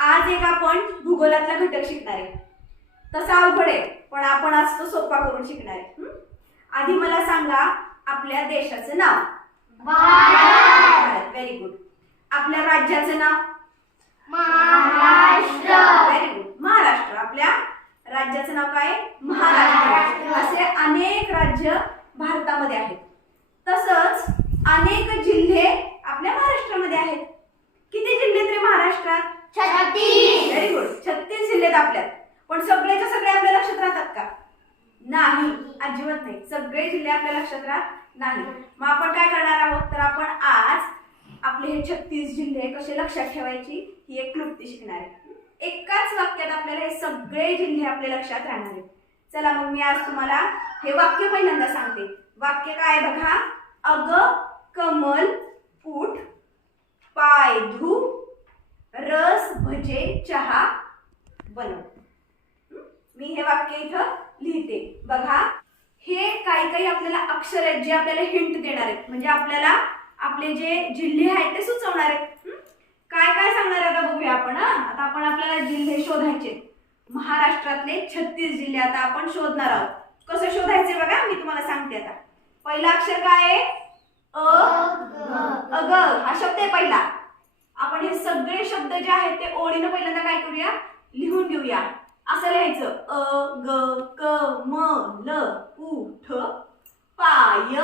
आज एक आपण भूगोलातला घटक शिकणार आहे. तसा अवघड आहे पण आपण आज तो सोपा करून शिकणार आहे? आधी मला सांगा आपल्या देशाचं नाव. भारत. व्हेरी गुड आपल्या राज्याचं नाव? Very good Maharashtra. आपल्या राज्याचं नाव काय? महाराष्ट्र. असे अनेक राज्य भारतामध्ये आहेत तसंच अनेक जिल्हे आपल्या महाराष्ट्रामध्ये आहेत किती जिल्हे आहेत रे महाराष्ट्रात व्हेरी गुड छत्तीस जिल्हे आहेत आपल्यात पण सगळेच्या सगळे आपल्या लक्षात राहतात का नाही अजिबात नाही. सगळे जिल्हे आपल्या लक्षात राहत नाही. मग आपण काय करणार आहोत? तर आपण आज आपले हे छत्तीस जिल्हे कसे लक्षात ठेवायची ही एक क्लुप्ती शिकणार आहे. एकाच वाक्यात आपल्याला हे सगळे जिल्हे आपल्या लक्षात राहणार आहेत. चला मग मी आज तुम्हाला हे वाक्य पहिल्यांदा सांगते. वाक्य काय बघा? अग कमल फूट पाय धू रस भजे चहा बनव. मी हे वाक्य इथं लिहिते. बघा हे काही काही आपल्याला अक्षर आहेत जे आपल्याला हिंट देणार आहेत. म्हणजे आपल्याला आपले जे जिल्हे आहेत ते सुचवणार आहेत. काय काय सांगणार आता बघूया आपण आता आपण आपल्याला जिल्हे शोधायचे महाराष्ट्रातले छत्तीस जिल्हे आता आपण शोधणार आहोत. कसं शोधायचे बघा? मी तुम्हाला सांगते आता. पहिला अक्षर काय आहे? अ अग. हा शब्द आहे पहिला. आपण हे सगळे शब्द जे आहेत ते ओळीनं पहिल्यांदा काय करूया? लिहून घेऊया. असं लिहायचं. अ ग क म ल उठ पाय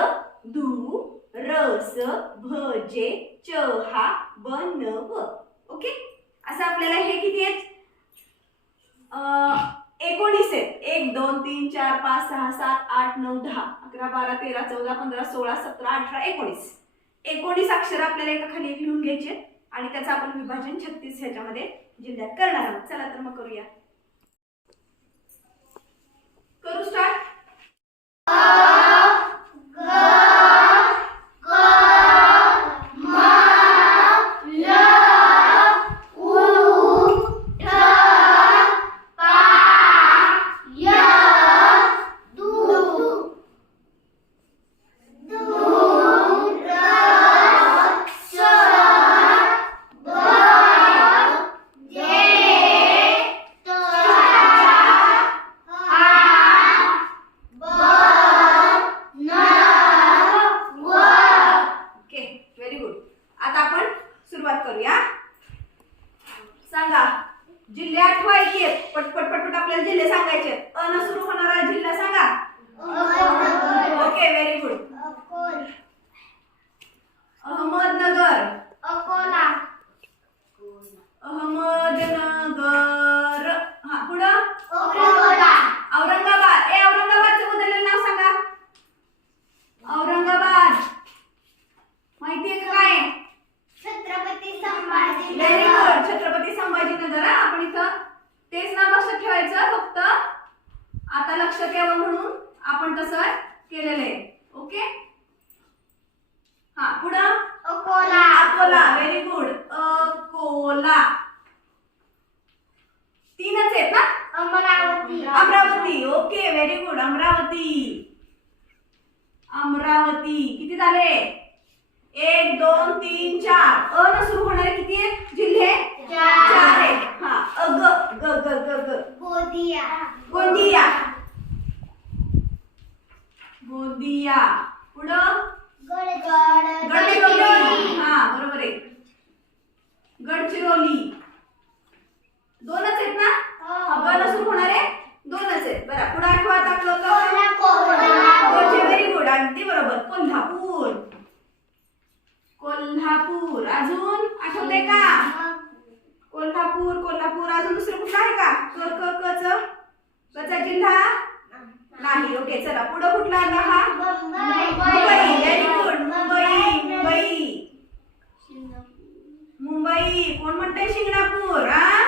धू रस भजे चहा बनव ओके? असं आपल्याला हे किती आहेत? एकोणीस आहेत. एक दोन तीन चार पाच सहा सात आठ नऊ दहा अकरा बारा तेरा चौदा पंधरा सोळा सतरा अठरा एकोणीस. एकोणीस अक्षर आपल्याला एका खाली लिहून घ्यायचे आणि त्याचं आपण विभाजन छत्तीस ह्याच्यामध्ये जिल्ह्यात करणार आहोत. चला तर मग करूया करू स्टार्ट ओके व्हेरी गुड आता आपण सुरुवात करूया सांगा जिल्हे आठवायचे आहेत पटपट पटपट आपल्याला जिल्हे सांगायचे आहेत. अ न सुरू होणारा जिल्हा सांगा okay very good Ahmednagar Ahmednagar हा पुढं औरंगाबाद ए औरंगाबादचं बदललेलं नाव सांगा औरंगाबाद माहितीये का काय छत्रपती व्हेरी संभाजी गुड छत्रपती संभाजीनगर हा आपण इथं तेच नाव लक्षात ठेवायचं फक्त आता लक्षात यावं म्हणून आपण तसं केलेलं आहे. ओके हा पुढं? Akola. Akola very good Akola. तीनच आहेत ना? Amravati. Amravati. Okay very good Amravati. Amravati. किती झाले? एक दोन तीन चार. अ न सुरू होणारे किती आहेत? जिल्हे? चार. आहेत हा अ ग ग ग ग गोंदिया. गोंदिया गोंदिया पुढं? गडचिरोली. हा बरोबर आहे. गडचिरोली. दोनच आहेत ना? ग नसून होणार आहे. दोनच आहेत. बरं पुढे आठवा टाकलं तर व्हेरी गुड अगदी बरोबर. कोल्हापूर. कोल्हापूर. अजून आठवते का? कोल्हापूर कोल्हापूर. अजून दुसरं कुठलं आहे का? क क क च? कचा जिल्हा? नाही. ओके चला. पुढं कुठला आला हा? Mumbai. Very good Mumbai Mumbai. Mumbai. कोण म्हणतंय शिंगणापूर हा?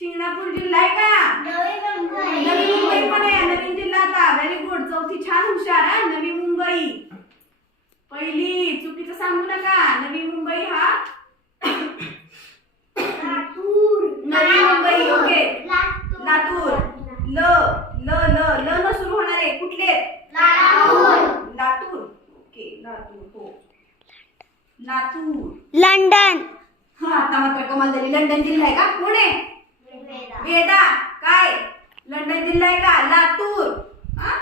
शिंगणापूर जिल्हा आहे का? नवी मुंबई पण आहे. नवीन जिल्हा आता. व्हेरी गुड चौथी छान हुशार आहे नवी मुंबई. पहिली. चुकीचं सांगू नका. नवी मुंबई हा नवी मुंबई ओके लातूर ल ल ल ल न सुरू होणारे कुठले लातूर. हो लंडन. हा आता मात्र कमाल झाली. लंडन जिल्हा आहे का? पुणे. वेदा. काय? लंडन जिल्हा आहे का? लातूर. हा?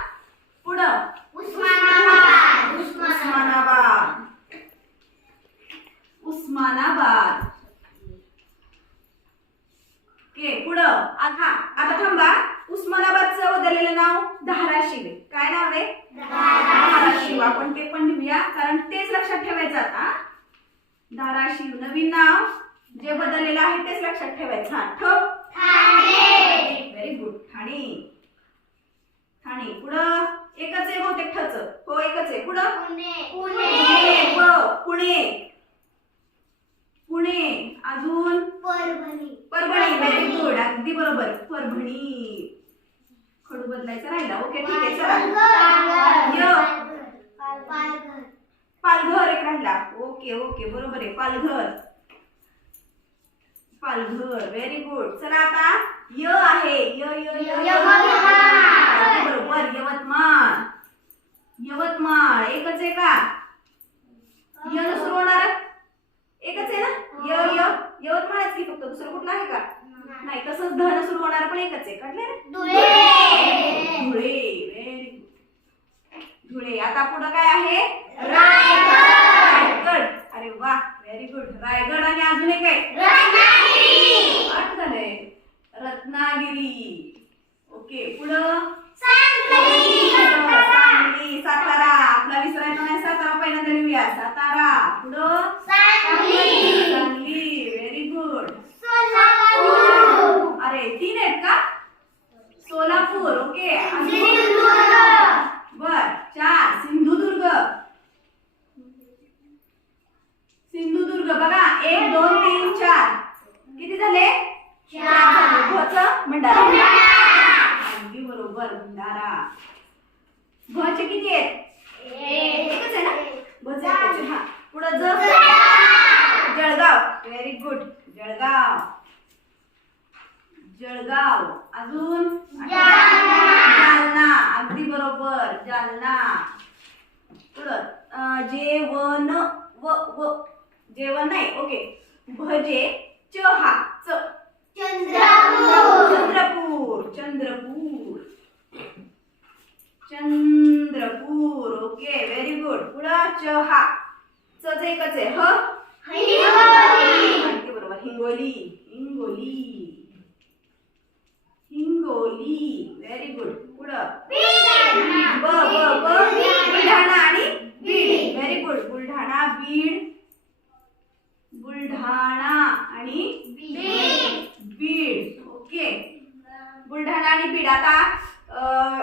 पुढं. उस्मानाबाद. उस्मानाबाद. उस्मानाबाद. ओके पुढं. आता आता थांबा. उस्मानाबादचं बदललेलं नाव धाराशिव आहे काय नाव आहे? धाराशिव आपण ते पण लिहूया कारण तेच लक्षात ठेवायचं आता. धाराशिव. नवीन नाव? जे बदललेलं आहे तेच लक्षात ठेवायचं. हा व्हेरी गुड ठाणे. ठाणे. पुढं? एकच आहे बहुतेक ठच. हो एकच आहे. पुढं? पुणे. पुणे. पुणे. अजून? परभणी. व्हेरी गुड अगदी बरोबर. परभणी. खडू बदलायचा राहिला. ओके ठीक आहे चला. राहिला. ओके ओके बरोबर आहे. पालघर. पालघर. व्हेरी गुड चला आता य आहे. य बरोबर यवतमाळ. यवतमाळ. एकच आहे का? य न सुरू होणार? एकच आहे ना? य य. यवतमाळच की फक्त? दुसरं कुठलं आहे का? नाही तसंच धन सुरू होणार पण एकच आहे. कळले ना? धुळे. Very good Dhule. आता पुढं काय आहे रायगड अरे वा व्हेरी गुड रायगड आणि अजून एक आहे झाले रत्नागिरी. ओके पुढं? सांगली सातारा. आपला विसरायचा नाही सातारा पहिल्यांदा लिहूया. सातारा पुढं? सांगली. व्हेरी गुड अरे तीन आहेत का? सोलापूर ओके अजून बर चार सिंधुदुर्ग सिंधुदुर्ग बघा एक दोन तीन चार किती झाले भच भंडारा अगदी बरोबर भंडारा भचे किती आहेत? एकच आहे ना? हा. पुढं ज. Jalgaon. Very good Jalgaon. Jalgaon. अजून? जालना. अगदी बरोबर. जालना. पुढं. जेवण व व. जेवण नाही. ओके भजे चहा च Chandrapur Chandrapur Chandrapur okay very good पुढं चहा च एकच आहे ह? अगदी बरोबर. हिंगोली. हिंगोली. हिंगोली. व्हेरी गुड पुढं. ब ब ब. बुलढाणा आणि Beed. Very good Buldhana Beed. Buldhana आणि बीड. ओके बुलढाणा आणि बीड. आता अं,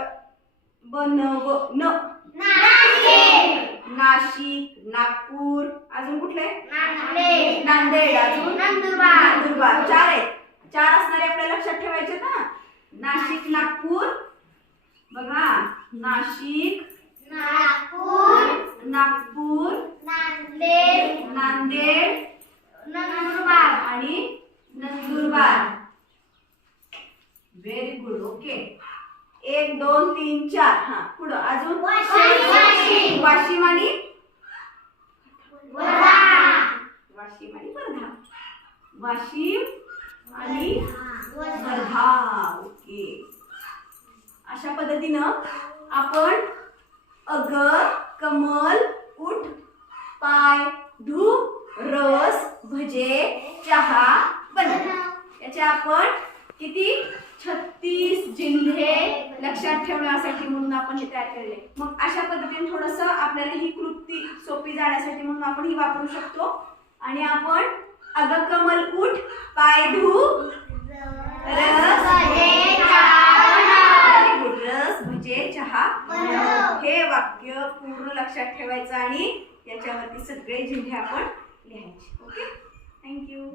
बन व न नाशिक नागपूर अजून कुठले नांदेड अजून नंदुरबार चार आहेत चार असणारे आपल्याला लक्षात ठेवायचे ना नाशिक नागपूर बघा नाशिक नागपूर नांदेड आणि नंदुरबार. व्हेरी गुड ओके एक दोन तीन चार. हा पुढं अजून? वाशिम. वाशिम आणि? वाशिम आणि वर्धा. वाशिम आणि वर्धा. ओके अशा पद्धतीनं आपण अग कमल उठ पाय धू रस भजे चहा बनव याचे आपण किती? छत्तीस जिल्हे लक्षात ठेवण्यासाठी म्हणून आपण हे तयार केले मग अशा पद्धतीने थोडस आपल्याला ही कृती सोपी जाण्यासाठी म्हणून आपण ही वापरू शकतो. आणि आपण अग कमल उठ पाय धू रस भजे चहा. हे वाक्य पूर्ण लक्षात ठेवायचं आणि याच्यावरती सगळे जिल्हे आपण लिहायचे. ओके? थँक्यू